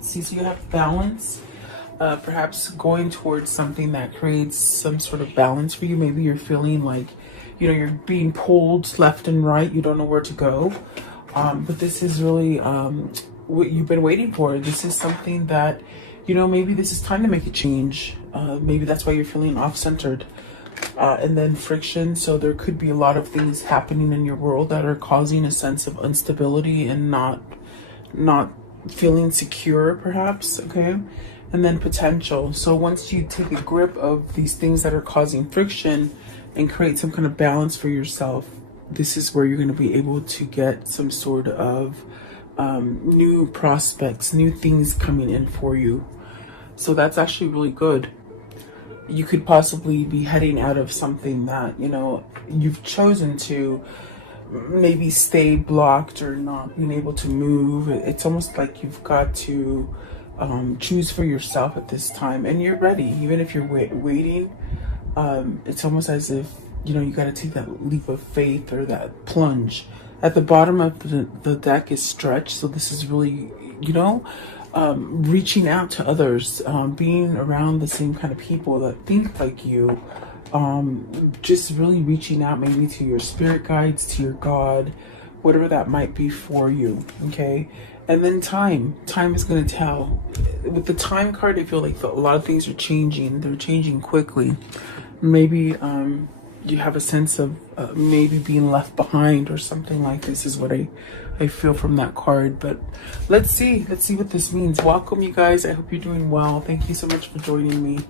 See, so you have balance, perhaps going towards something that creates some sort of balance for you. Maybe you're feeling like, you know, you're being pulled left and right. You don't know where to go. But this is really what you've been waiting for. This is something that, you know, maybe this is time to make a change. Maybe that's why you're feeling off-centered. And then friction. So there could be a lot of things happening in your world that are causing a sense of instability and not feeling secure, perhaps. Okay. And then potential. So once you take a grip of these things that are causing friction and create some kind of balance for yourself, this is where you're going to be able to get some sort of new prospects, new things coming in for you. So that's actually really good. You could possibly be heading out of something that, you know, you've chosen to maybe stay blocked or not being able to move. It's almost like you've got to choose for yourself at this time, and you're ready. Even if you're waiting, it's almost as if, you know, you got to take that leap of faith or that plunge. At the bottom of the deck is stretch, so this is really, you know, reaching out to others, being around the same kind of people that think like you, just really reaching out maybe to your spirit guides, to your God, whatever that might be for you. Okay. And then time is going to tell. With the time card, I feel like a lot of things are changing. They're changing quickly. Maybe you have a sense of maybe being left behind or something like this is what I feel from that card. But let's see what this means. Welcome, you guys. I hope you're doing well. Thank you so much for joining me.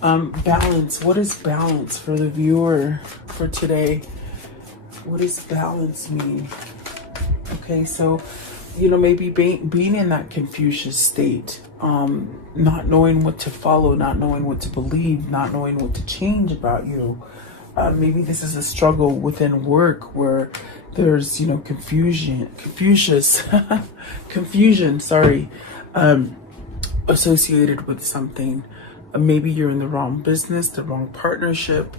Balance. What is balance for the viewer for today? What does balance mean? Okay, so, you know, maybe being in that Confucius state, not knowing what to follow, not knowing what to believe, not knowing what to change about you. Maybe this is a struggle within work where there's, you know, confusion, sorry, associated with something. Maybe you're in the wrong business, the wrong partnership.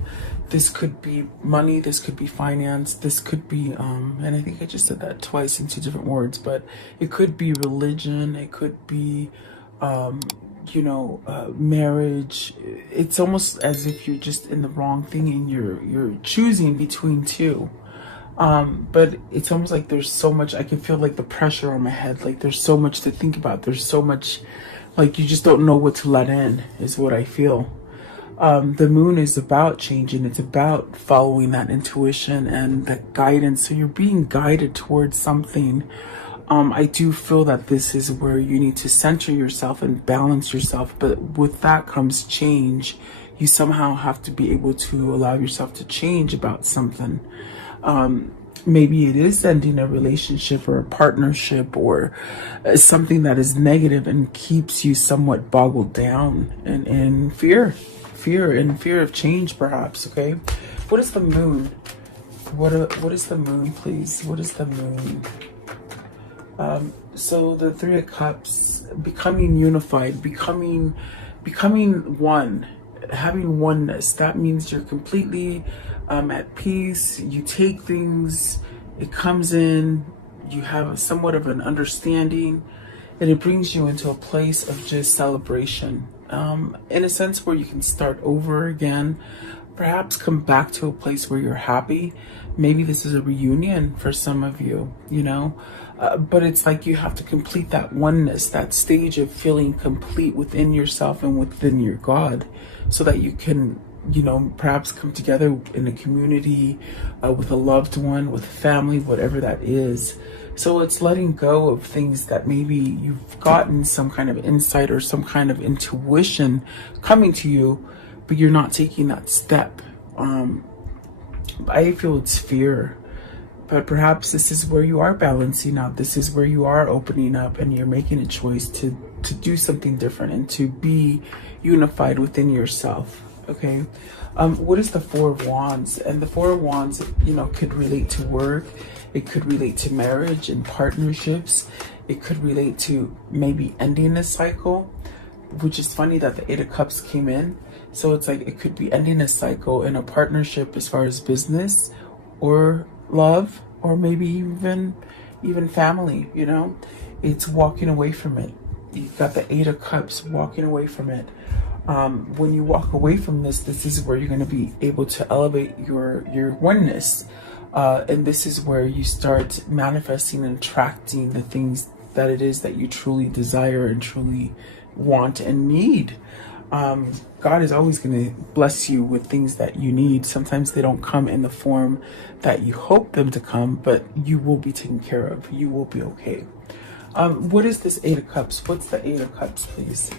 This could be money, this could be finance, this could be, and I think I just said that twice in two different words, but it could be religion, it could be, you know, marriage. It's almost as if you're just in the wrong thing and you're choosing between two. But it's almost like there's so much, I can feel like the pressure on my head, like there's so much to think about. There's so much, like you just don't know what to let in, is what I feel. The moon is about changing. It's about following that intuition and that guidance. So you're being guided towards something. I do feel that this is where you need to center yourself and balance yourself. But with that comes change. You somehow have to be able to allow yourself to change about something. Maybe it is ending a relationship or a partnership or something that is negative and keeps you somewhat boggled down and in fear of change, perhaps. Okay, what is the moon? What is the moon, please? What is the moon? So the Three of Cups, becoming unified, becoming one, having oneness. That means you're completely at peace. You take things, it comes in, you have somewhat of an understanding, and it brings you into a place of just celebration. In a sense where you can start over again, perhaps come back to a place where you're happy. Maybe this is a reunion for some of you, you know, but it's like you have to complete that oneness, that stage of feeling complete within yourself and within your God, so that you can, you know, perhaps come together in a community, with a loved one, with family, whatever that is. So it's letting go of things that maybe you've gotten some kind of insight or some kind of intuition coming to you, but you're not taking that step. I feel it's fear, but perhaps this is where you are balancing out. This is where you are opening up and you're making a choice to do something different and to be unified within yourself. Okay. What is the Four of Wands? And the Four of Wands, you know, could relate to work. It could relate to marriage and partnerships. It could relate to maybe ending a cycle, which is funny that the Eight of Cups came in. So it's like it could be ending a cycle in a partnership as far as business or love, or maybe even family, you know. It's walking away from it. you've got the Eight of Cups, walking away from it. When you walk away from this is where you're going to be able to elevate your oneness. And this is where you start manifesting and attracting the things that it is that you truly desire and truly want and need. God is always going to bless you with things that you need. Sometimes they don't come in the form that you hope them to come, but you will be taken care of. You will be okay. What is this Eight of Cups? What's the Eight of Cups, please?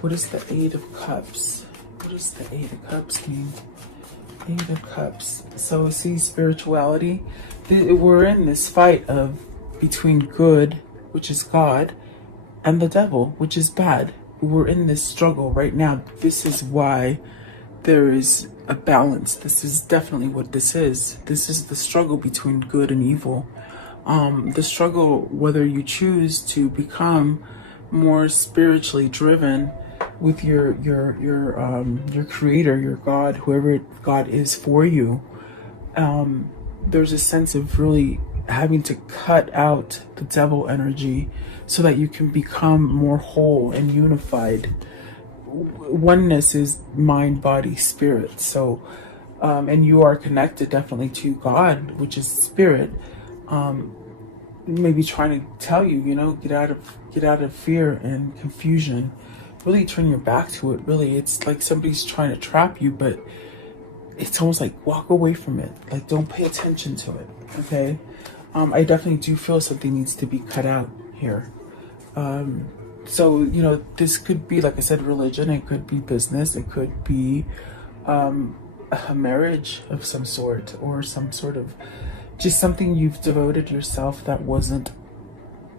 What is the Eight of Cups? What does the Eight of Cups mean? Eight of Cups. So see, spirituality. We're in this fight of between good, which is God, and the devil, which is bad. We're in this struggle right now. This is why there is a balance. This is definitely what this is. This is the struggle between good and evil. The struggle, whether you choose to become more spiritually driven with your creator, your God, whoever God is for you. There's a sense of really having to cut out the devil energy so that you can become more whole and unified. Oneness is mind, body, spirit. So, and you are connected definitely to God, which is spirit. Maybe trying to tell you, get out of fear and confusion. Really turn your back to it. Really, it's like somebody's trying to trap you, but it's almost like walk away from it. Like, don't pay attention to it. Okay. I definitely do feel something needs to be cut out here. So, this could be, like I said, religion. It could be business. It could be a marriage of some sort, or some sort of just something you've devoted yourself that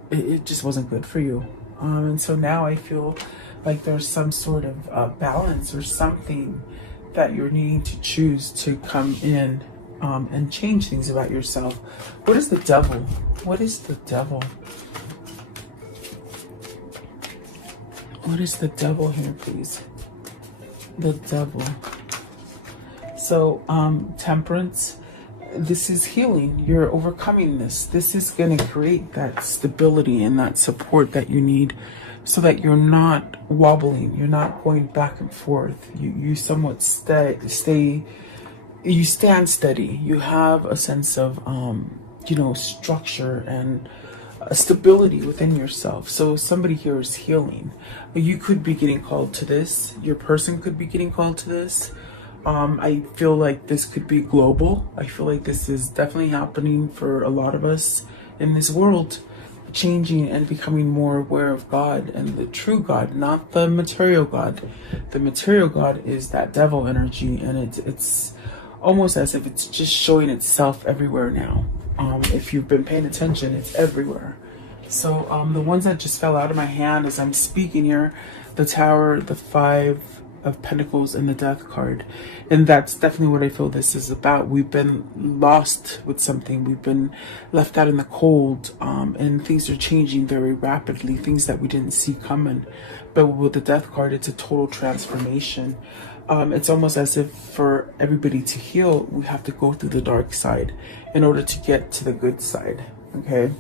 it just wasn't good for you. And so now I feel like there's some sort of balance or something that you're needing to choose to come in and change things about yourself. What is the devil? What is the devil? What is the devil here, please? The devil. So, temperance. This is healing. You're overcoming this. This is going to create that stability and that support that you need so that you're not wobbling. You're not going back and forth. You somewhat you stand steady. You have a sense of, structure and stability within yourself. So somebody here is healing. You could be getting called to this. Your person could be getting called to this. I feel like this could be global. I feel like this is definitely happening for a lot of us in this world, changing and becoming more aware of God and the true God, not the material God. The material God is that devil energy, and it's almost as if it's just showing itself everywhere now. If you've been paying attention, it's everywhere. So the ones that just fell out of my hand as I'm speaking here, the Tower, the Five of Pentacles, and the Death card. And that's definitely what I feel this is about. We've been lost with something. We've been left out in the cold, and things are changing very rapidly, things that we didn't see coming. But with the Death card, it's a total transformation. It's almost as if for everybody to heal, we have to go through the dark side in order to get to the good side. Okay.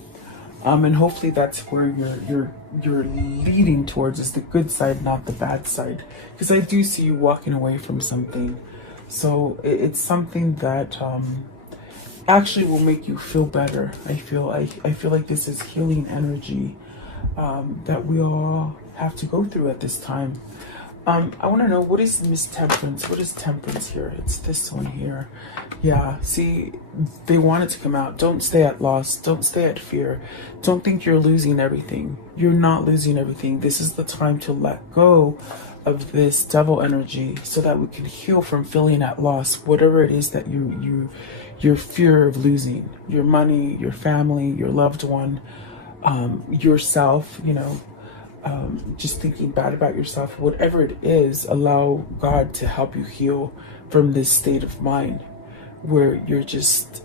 And hopefully that's where you're leading towards, is the good side, not the bad side. Because I do see you walking away from something. So it's something that actually will make you feel better. I feel like this is healing energy that we all have to go through at this time. I want to know, what is mistemperance? What is temperance here? It's this one here. Yeah, see, they want it to come out. Don't stay at loss. Don't stay at fear. Don't think you're losing everything. You're not losing everything. This is the time to let go of this devil energy so that we can heal from feeling at loss, whatever it is that your fear of losing. Your money, your family, your loved one, yourself, just thinking bad about yourself, whatever it is, allow God to help you heal from this state of mind where you're just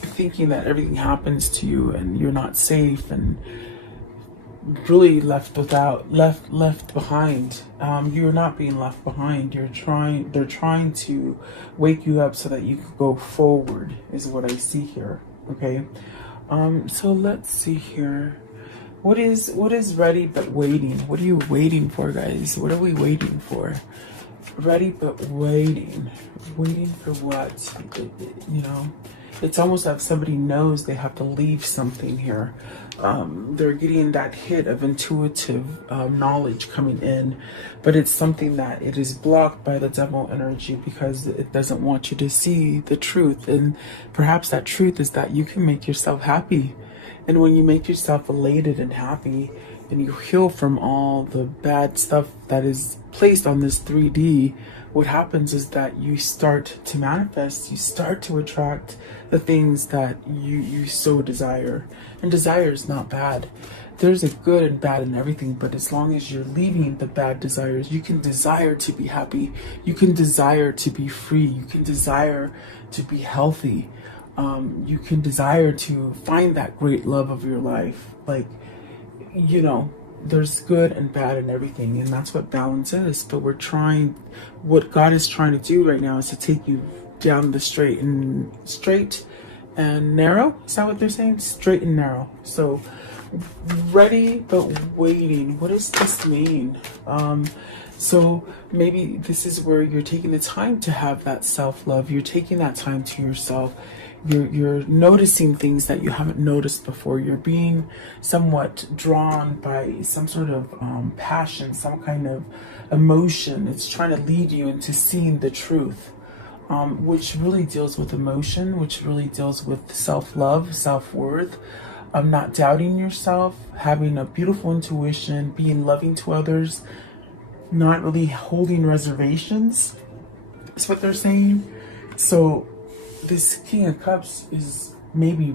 thinking that everything happens to you and you're not safe and really left behind. You're not being left behind. They're trying to wake you up so that you could go forward, is what I see here. Okay. So let's see here. What is ready but waiting? What are you waiting for, guys? What are we waiting for? Ready but waiting. Waiting for what? You know, it's almost like somebody knows they have to leave something here. They're getting that hit of intuitive knowledge coming in, but it's something that it is blocked by the devil energy because it doesn't want you to see the truth. And perhaps that truth is that you can make yourself happy. And when you make yourself elated and happy, and you heal from all the bad stuff that is placed on this 3D, what happens is that you start to manifest, you start to attract the things that you so desire. And desire is not bad. There's a good and bad in everything, but as long as you're leaving the bad desires, you can desire to be happy, you can desire to be free, you can desire to be healthy, you can desire to find that great love of your life. Like, you know, there's good and bad in everything, and that's what balance is. But what God is trying to do right now is to take you down the straight and narrow. Is that what they're saying? Straight and narrow. So ready but waiting. What does this mean? So maybe this is where you're taking the time to have that self-love. You're taking that time to yourself. You're noticing things that you haven't noticed before. You're being somewhat drawn by some sort of passion, some kind of emotion. It's trying to lead you into seeing the truth, which really deals with emotion, which really deals with self-love, self-worth, not doubting yourself, having a beautiful intuition, being loving to others, not really holding reservations. That's what they're saying. So this King of Cups is maybe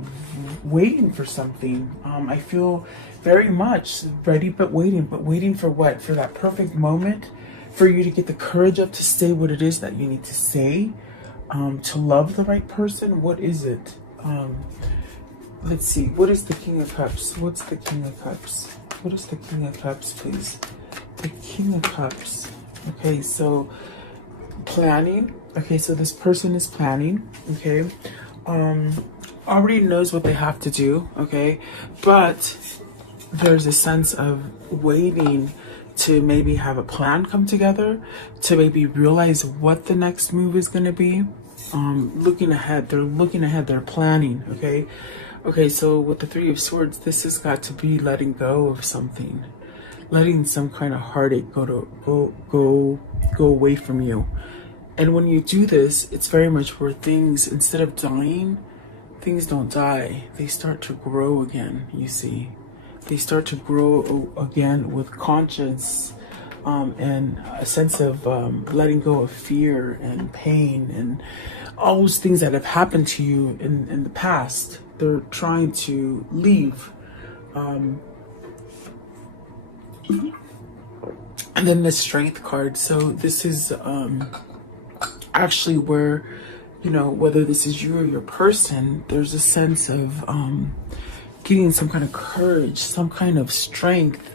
waiting for something. I feel very much ready but waiting for what? For that perfect moment, for you to get the courage up to say what it is that you need to say, to love the right person. What is it? Let's see. What is the King of Cups? What's the King of Cups? What is the King of Cups, please? The King of Cups. Okay, so planning. Okay, so this person is planning. Okay, already knows what they have to do. Okay, but there's a sense of waiting to maybe have a plan come together, to maybe realize what the next move is going to be. Looking ahead. They're looking ahead. They're planning. Okay. Okay, so with the Three of Swords, this has got to be letting go of something, letting some kind of heartache go away from you. And when you do this, it's very much where things, instead of dying, things don't die. They start to grow again, you see. They start to grow again with conscience, and a sense of letting go of fear and pain and all those things that have happened to you in the past. They're trying to leave. And then the Strength card. So this is actually where, you know, whether this is you or your person, there's a sense of getting some kind of courage, some kind of strength,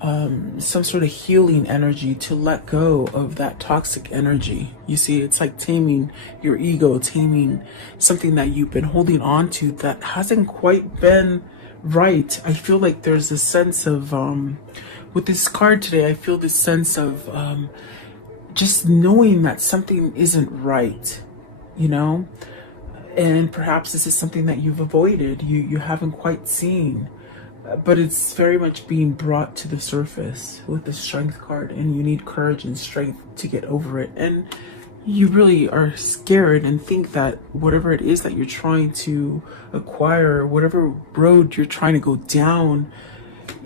some sort of healing energy to let go of that toxic energy. You see, it's like taming your ego, taming something that you've been holding on to that hasn't quite been right. I feel like there's a sense of, with this card today, I feel this sense of just knowing that something isn't right, you know? And perhaps this is something that you've avoided, you haven't quite seen. But it's very much being brought to the surface with the Strength card, and you need courage and strength to get over it. And you really are scared and think that whatever it is that you're trying to acquire, whatever road you're trying to go down,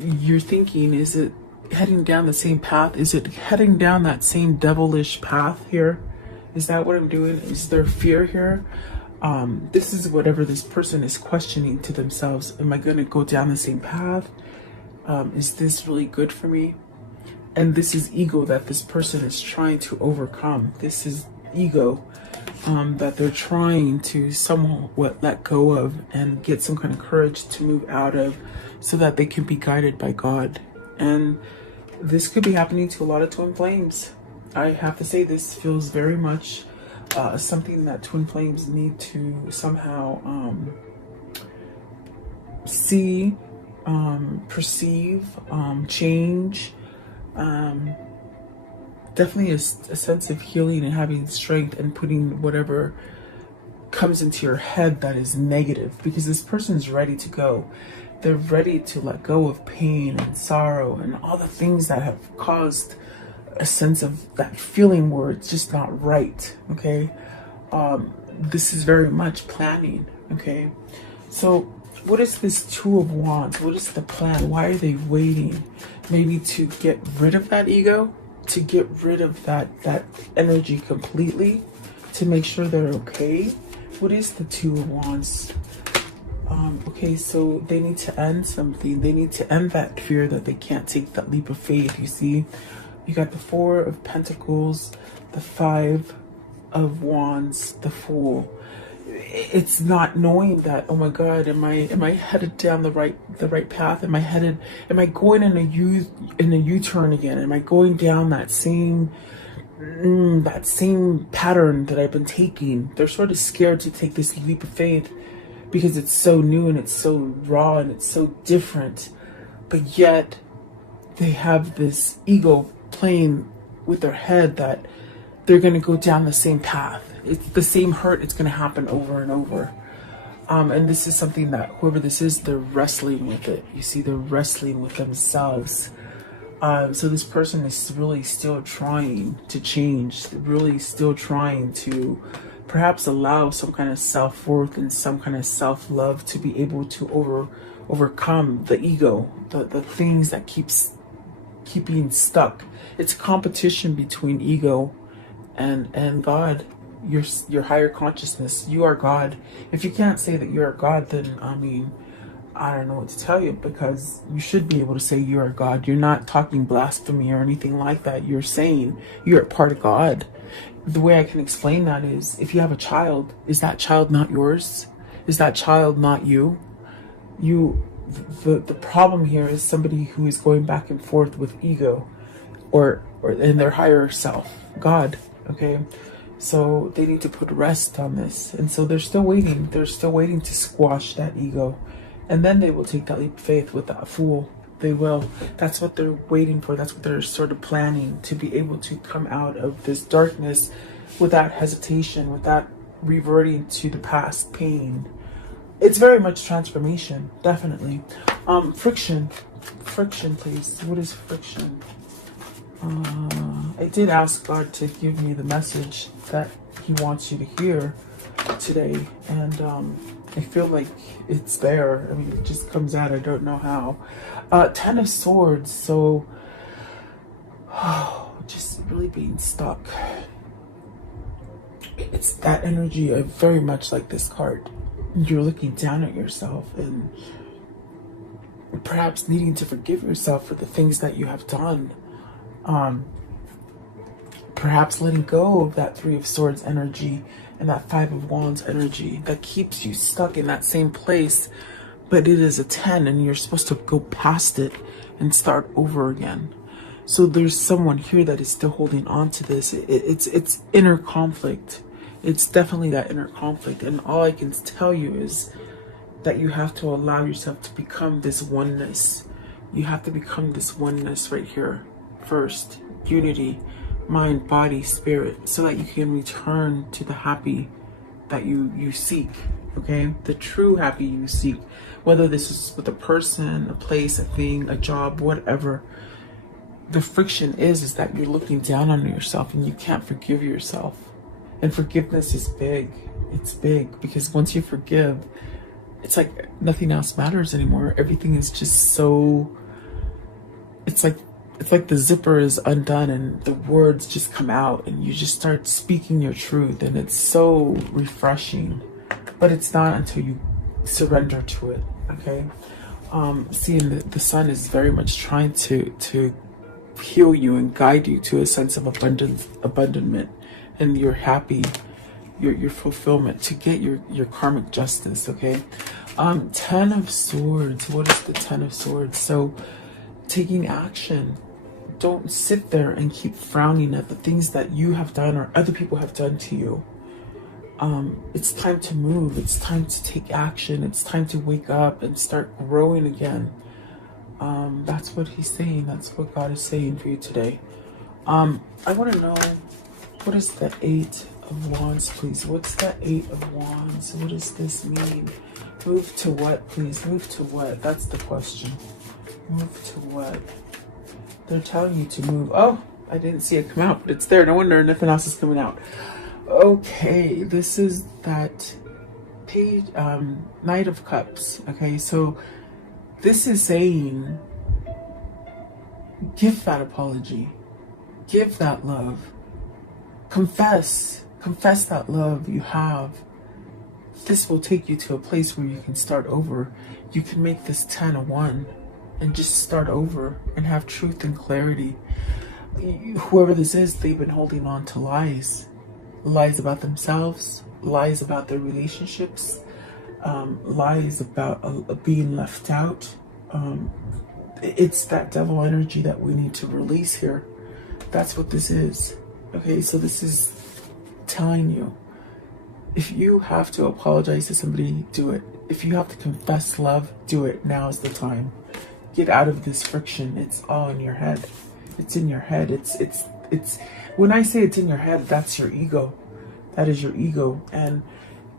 you're thinking, is it heading down the same path? Is it heading down that same devilish path here? Is that what I'm doing? Is there fear here? This is whatever this person is questioning to themselves. Am I going to go down the same path? Is this really good for me? And this is ego that this person is trying to overcome. This is ego that they're trying to somewhat let go of and get some kind of courage to move out of, so that they can be guided by God. And this could be happening to a lot of twin flames. I have to say, this feels very much something that twin flames need to somehow see perceive, change. Definitely a sense of healing and having strength and putting whatever comes into your head that is negative, because this person's ready to go. They're ready to let go of pain and sorrow and all the things that have caused a sense of that feeling where it's just not right. Okay. This is very much planning. Okay. So what is this Two of Wands? What is the plan? Why are they waiting? Maybe to get rid of that ego, to get rid of that energy completely, to make sure they're okay. What is the Two of Wands? Okay, so they need to end something. They need to end that fear that they can't take that leap of faith. You see, you got the Four of Pentacles, the Five of Wands, the Fool. It's not knowing that, oh my God, am I headed down the right path? Am I going in a U-turn again? Am I going down that same pattern that I've been taking? They're sort of scared to take this leap of faith because it's so new and it's so raw and it's so different. But yet they have this ego playing with their head that they're going to go down the same path. It's the same hurt. It's going to happen over and over. And this is something that whoever this is, they're wrestling with it. You see, they're wrestling with themselves. So this person is really still trying to change, really still trying to perhaps allow some kind of self-worth and some kind of self-love to be able to overcome the ego, the things that keep being stuck. It's a competition between ego and God, your higher consciousness. You are God. If you can't say that you're God, then I mean, I don't know what to tell you, because you should be able to say you are God. You're not talking blasphemy or anything like that. You're saying you're a part of God. The way I can explain that is, if you have a child, is that child not yours? Is that child not you? The problem here is somebody who is going back and forth with ego or in their higher self, God. Okay, so they need to put rest on this, and so they're still waiting. They're still waiting to squash that ego, and then they will take that leap of faith with that Fool. They will. That's what they're waiting for. That's what they're sort of planning, to be able to come out of this darkness without hesitation, without reverting to the past pain. It's very much transformation, definitely. Friction, please. What is friction? I did ask God to give me the message that He wants you to hear today, and I feel like it's there. I mean, it just comes out. I don't know how. Ten of Swords. So, just really being stuck. It's that energy of very much like this card. You're looking down at yourself and perhaps needing to forgive yourself for the things that you have done. Perhaps letting go of that Three of Swords energy and that Five of Wands energy that keeps you stuck in that same place. But it is a 10 and you're supposed to go past it and start over again. So there's someone here that is still holding on to this. It's inner conflict. It's definitely that inner conflict. And all I can tell you is that you have to allow yourself to become this oneness. You have to become this oneness right here first. Unity, mind, body, spirit, so that you can return to the happy that you seek. Okay, the true happy you seek, whether this is with a person, a place, a thing, a job, whatever. The friction is that you're looking down on yourself and you can't forgive yourself. And forgiveness is big. It's big, because once you forgive, it's like nothing else matters anymore. Everything is just so, it's like the zipper is undone and the words just come out and you just start speaking your truth, and it's so refreshing. But it's not until you surrender to it. Okay, seeing the sun is very much trying to heal you and guide you to a sense of abundance and your happy, your fulfillment, to get your karmic justice. Okay, 10 of Swords. What is the 10 of Swords? So taking action. Don't sit there and keep frowning at the things that you have done or other people have done to you. It's time to move. It's time to take action. It's time to wake up and start growing again. That's what he's saying. That's what God is saying for you today. I want to know, what is the Eight of Wands, please? What's the Eight of Wands? What does this mean? Move to what, please? Move to what? That's the question. Move to what? They're telling you to move. Oh, I didn't see it come out, but it's there. No wonder nothing else is coming out. Okay, this is that page, Knight of Cups. Okay, so this is saying, give that apology. Give that love. Confess that love you have. This will take you to a place where you can start over. You can make this 10 a 1 and just start over and have truth and clarity. Whoever this is, they've been holding on to lies. Lies about themselves, lies about their relationships, lies about being left out. It's that devil energy that we need to release here. That's what this is. Okay, so this is telling you, if you have to apologize to somebody, do it. If you have to confess love, do it. Now is the time. Get out of this friction. It's all in your head. It's in your head. It's when I say it's in your head, that's your ego. That is your ego. And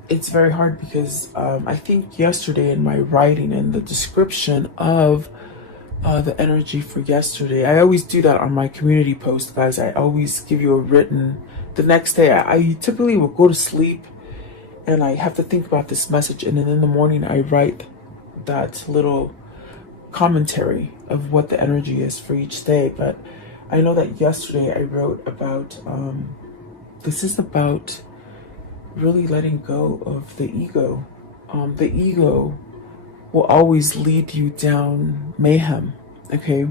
it's very hard because I think yesterday in my writing and the description of the energy for yesterday, I always do that on my community post, guys. I always give you a written. The next day, I typically will go to sleep and I have to think about this message, and then in the morning I write that little commentary of what the energy is for each day. But I know that yesterday I wrote about this is about really letting go of the ego. The ego will always lead you down mayhem. Okay,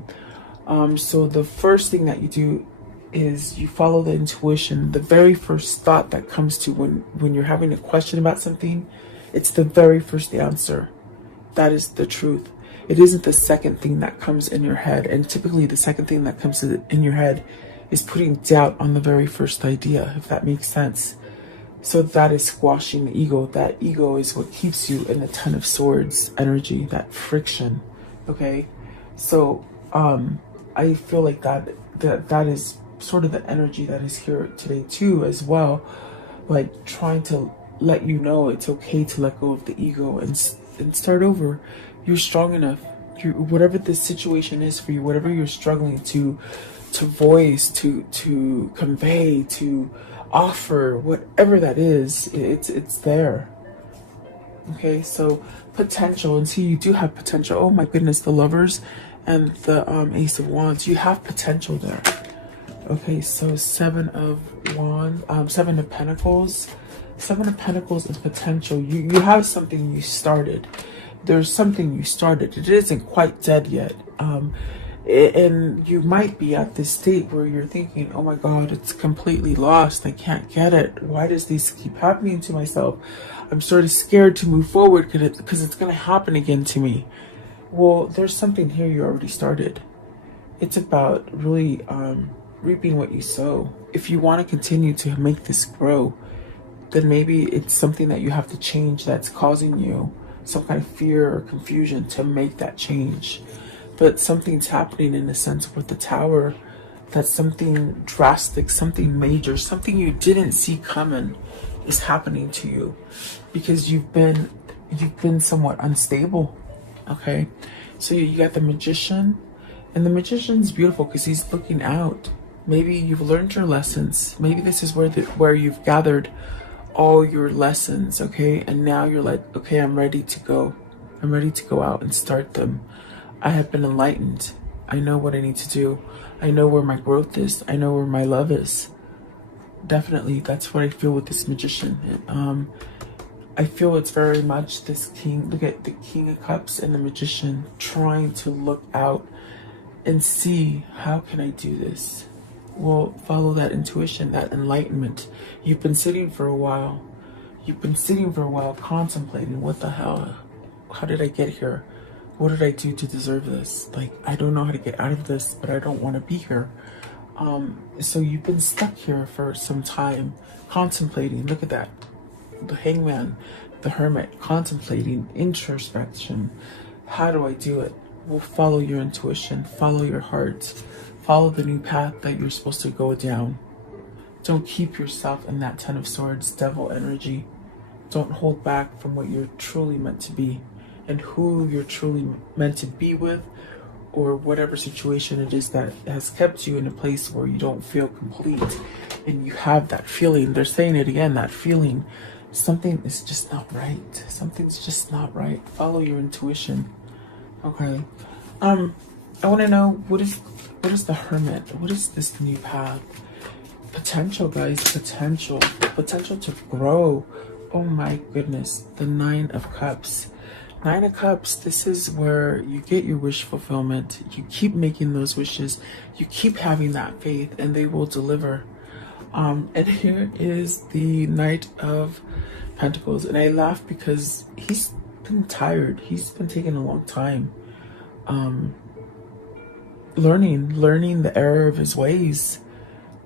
so the first thing that you do is you follow the intuition. The very first thought that comes to when you're having a question about something, it's the very first answer. That is the truth. It isn't the second thing that comes in your head. And typically the second thing that comes in your head is putting doubt on the very first idea, if that makes sense. So that is squashing the ego. That ego is what keeps you in the Ten of Swords energy, that friction. Okay, so I feel like that is sort of the energy that is here today too, as well. Like trying to let you know it's okay to let go of the ego and start over. You're strong enough. Whatever this situation is for you, whatever you're struggling to voice, to convey, to offer, whatever that is, it's there. Okay, so potential, and see, you do have potential. Oh my goodness, the Lovers and the Ace of Wands, you have potential there. Okay, so Seven of Wands, Seven of Pentacles. Seven of Pentacles is potential. You have something you started. There's something you started. It isn't quite dead yet. And you might be at this state where you're thinking, oh my God, it's completely lost. I can't get it. Why does this keep happening to myself? I'm sort of scared to move forward because it's going to happen again to me. Well, there's something here you already started. It's about really reaping what you sow. If you want to continue to make this grow, then maybe it's something that you have to change that's causing you some kind of fear or confusion to make that change. But something's happening in the sense with the Tower, that something drastic, something major, something you didn't see coming is happening to you because you've been somewhat unstable. Okay, so you got the Magician, and the Magician's beautiful because he's looking out. Maybe you've learned your lessons. Maybe this is where you've gathered all your lessons, okay? And now you're like, okay, I'm ready to go. I'm ready to go out and start them. I have been enlightened. I know what I need to do. I know where my growth is. I know where my love is. Definitely, that's what I feel with this Magician. I feel it's very much this King. Look at the King of Cups and the Magician trying to look out and see, how can I do this? Well, follow that intuition, that enlightenment. You've been sitting for a while. You've been sitting for a while contemplating, what the hell? How did I get here? What did I do to deserve this? Like, I don't know how to get out of this, but I don't want to be here. So you've been stuck here for some time, contemplating. Look at that. The Hangman, the Hermit, contemplating, introspection. How do I do it? Well, follow your intuition, follow your heart, follow the new path that you're supposed to go down. Don't keep yourself in that Ten of Swords devil energy. Don't hold back from what you're truly meant to be and who you're truly meant to be with, or whatever situation it is that has kept you in a place where you don't feel complete and you have that feeling. They're saying it again, that feeling. Something is just not right. Something's just not right. Follow your intuition. Okay. I want to know, what is the Hermit? What is this new path? Potential, guys. Potential to grow. Oh my goodness. The Nine of Cups. Nine of Cups, this is where you get your wish fulfillment. You keep making those wishes. You keep having that faith, and they will deliver. And here is the Knight of Pentacles. And I laugh because he's been tired. He's been taking a long time. Learning the error of his ways.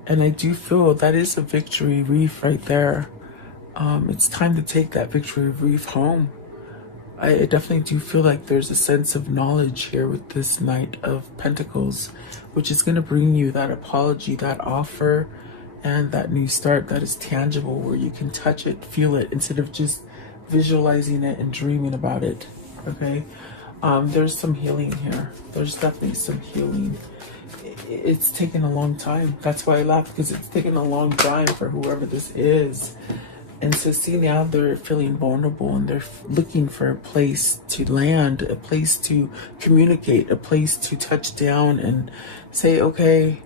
And I do feel that is a victory wreath right there. It's time to take that victory wreath home. I definitely do feel like there's a sense of knowledge here with this Knight of Pentacles, which is going to bring you that apology, that offer, and that new start that is tangible, where you can touch it, feel it, instead of just visualizing it and dreaming about it. Okay. There's some healing here. There's definitely some healing. It's taken a long time. That's why I laugh, because it's taken a long time for whoever this is. And so see, now they're feeling vulnerable and they're looking for a place to land, a place to communicate, a place to touch down and say, okay,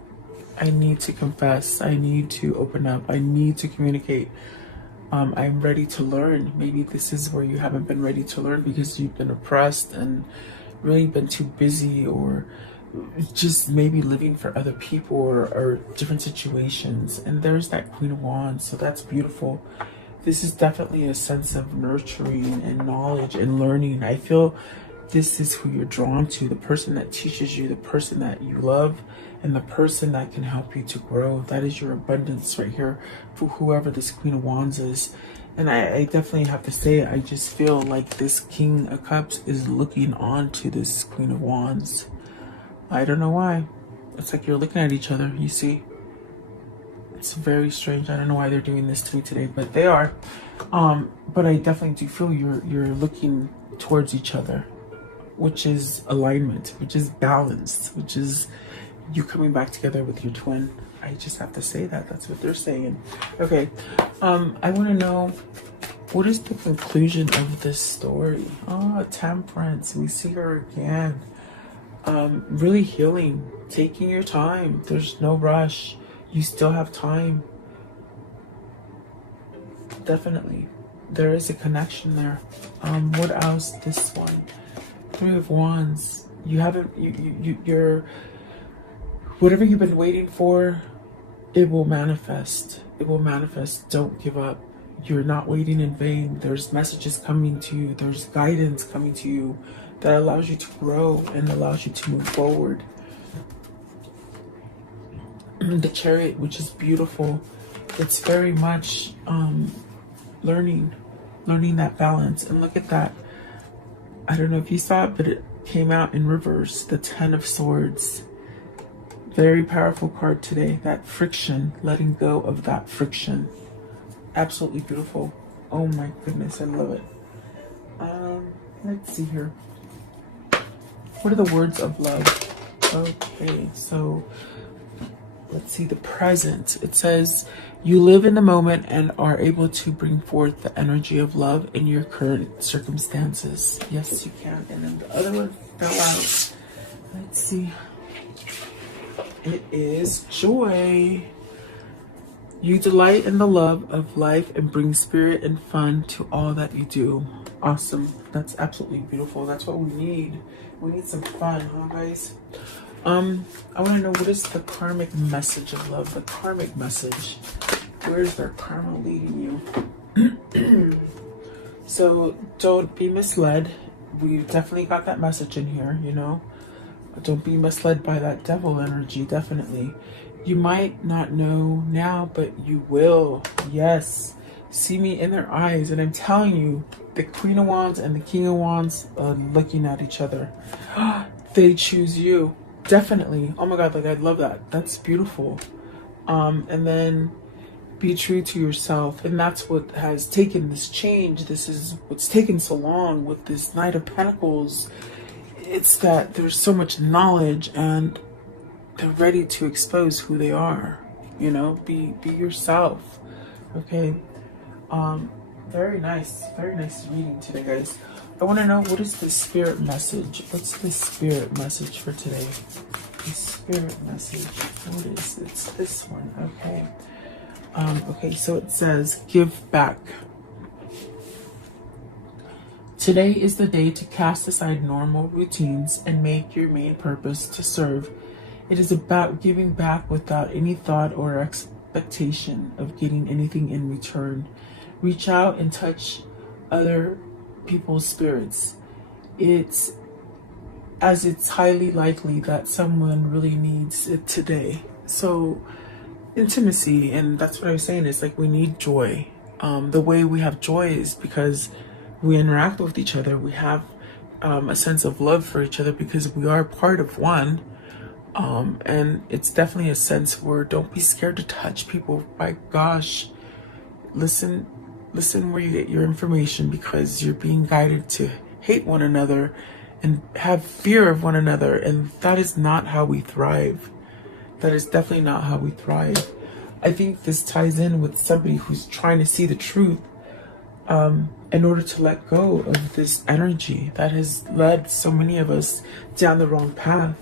I need to confess. I need to open up. I need to communicate. I'm ready to learn. Maybe this is where you haven't been ready to learn because you've been oppressed and really been too busy, or just maybe living for other people, or different situations. And there's that Queen of Wands. So that's beautiful. This is definitely a sense of nurturing and knowledge and learning. I feel this is who you're drawn to, the person that teaches you, the person that you love, and the person that can help you to grow. That is your abundance right here for whoever this Queen of Wands is. And I definitely have to say, I just feel like this King of Cups is looking on to this Queen of Wands. I don't know why. It's like you're looking at each other, you see. It's very strange. I don't know why they're doing this to me today, but they are. But I definitely do feel you're looking towards each other, which is alignment, which is balance, which is you coming back together with your twin. I just have to say that. That's what they're saying. Okay. I want to know, what is the conclusion of this story? Oh, Temperance. We see her again. Really healing, taking your time. There's no rush. You still have time. Definitely. There is a connection there. What else? This one. Three of Wands. You haven't, you're, whatever you've been waiting for, it will manifest. It will manifest. Don't give up. You're not waiting in vain. There's messages coming to you. There's guidance coming to you that allows you to grow and allows you to move forward. The Chariot, which is beautiful. It's very much learning that balance. And look at that. I don't know if you saw it, but it came out in reverse. The Ten of Swords. Very powerful card today. That friction, letting go of that friction. Absolutely beautiful. Oh my goodness, I love it. Let's see here. What are the words of love? Okay, so let's see the present. It says, you live in the moment and are able to bring forth the energy of love in your current circumstances. Yes, you can. And then the other one fell out. Let's see. It is joy. You delight in the love of life and bring spirit and fun to all that you do. Awesome. That's absolutely beautiful. That's what we need. We need some fun, huh, guys? I want to know, what is the karmic message of love? The karmic message. Where is their karma leading you? So don't be misled. We definitely got that message in here, you know. Don't be misled by that devil energy, definitely. You might not know now, but you will. Yes. See me in their eyes, and I'm telling you, the Queen of Wands and the King of Wands are looking at each other. they choose you. Definitely. Oh my God, like I love that. That's beautiful. And then be true to yourself. And that's what has taken this change. This is what's taken so long with this Knight of Pentacles. It's that there's so much knowledge and they're ready to expose who they are. You know, be yourself. Okay. Very nice reading today, guys. I want to know, what is the spirit message? What's the spirit message for today? The spirit message. What is it? It's this one. Okay. Okay, so it says, give back. Today is the day to cast aside normal routines and make your main purpose to serve. It is about giving back without any thought or expectation of getting anything in return. Reach out and touch other people's spirits. It's highly likely that someone really needs it today. So intimacy, and that's what I was saying, is like we need joy. The way we have joy is because we interact with each other. We have a sense of love for each other because we are part of one. And it's definitely a sense where don't be scared to touch people. My gosh, listen where you get your information, because you're being guided to hate one another and have fear of one another, and that is not how we thrive. That is definitely not how we thrive. I think this ties in with somebody who's trying to see the truth in order to let go of this energy that has led so many of us down the wrong path.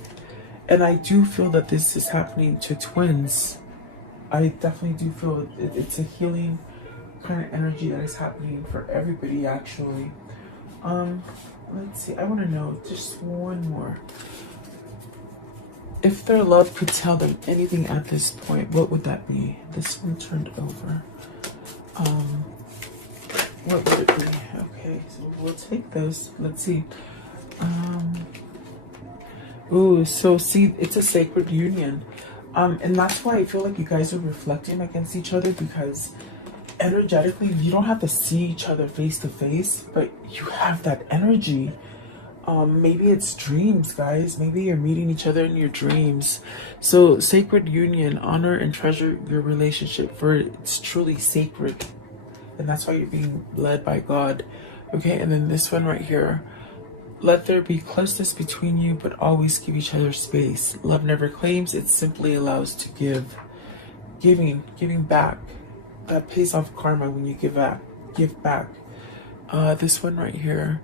And I do feel that this is happening to twins. I definitely do feel it's a healing kind of energy that is happening for everybody, actually. Let's see, I want to know just one more. If their love could tell them anything at this point, what would that be? This one turned over. What would it be? Okay, so we'll take those. Let's see. Ooh, so see, it's a sacred union. And that's why I feel like you guys are reflecting against each other, because energetically, you don't have to see each other face to face, but you have that energy. Maybe it's dreams, guys. Maybe you're meeting each other in your dreams. So sacred union, honor and treasure your relationship, for it's truly sacred. And that's why you're being led by God. Okay, and then this one right here. Let there be closeness between you, but always give each other space. Love never claims, it simply allows to give. Giving back. That pays off karma when you give back. This one right here.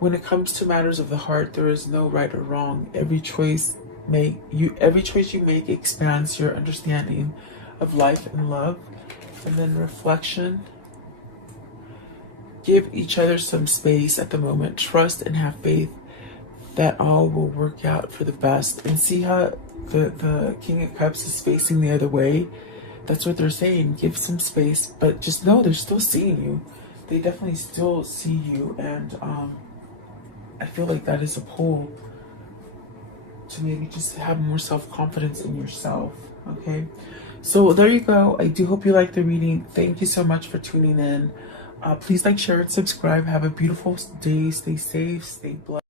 When it comes to matters of the heart, there is no right or wrong. Every choice you make expands your understanding of life and love. And then reflection. Give each other some space at the moment. Trust and have faith that all will work out for the best. And see how the King of Cups is facing the other way? That's what they're saying. Give some space, but just know they're still seeing you. They definitely still see you, and I feel like that is a pull to maybe just have more self-confidence in yourself. Okay, so there you go. I do hope you liked the reading. Thank you so much for tuning in. Please like, share, and subscribe. Have a beautiful day. Stay safe. Stay blessed.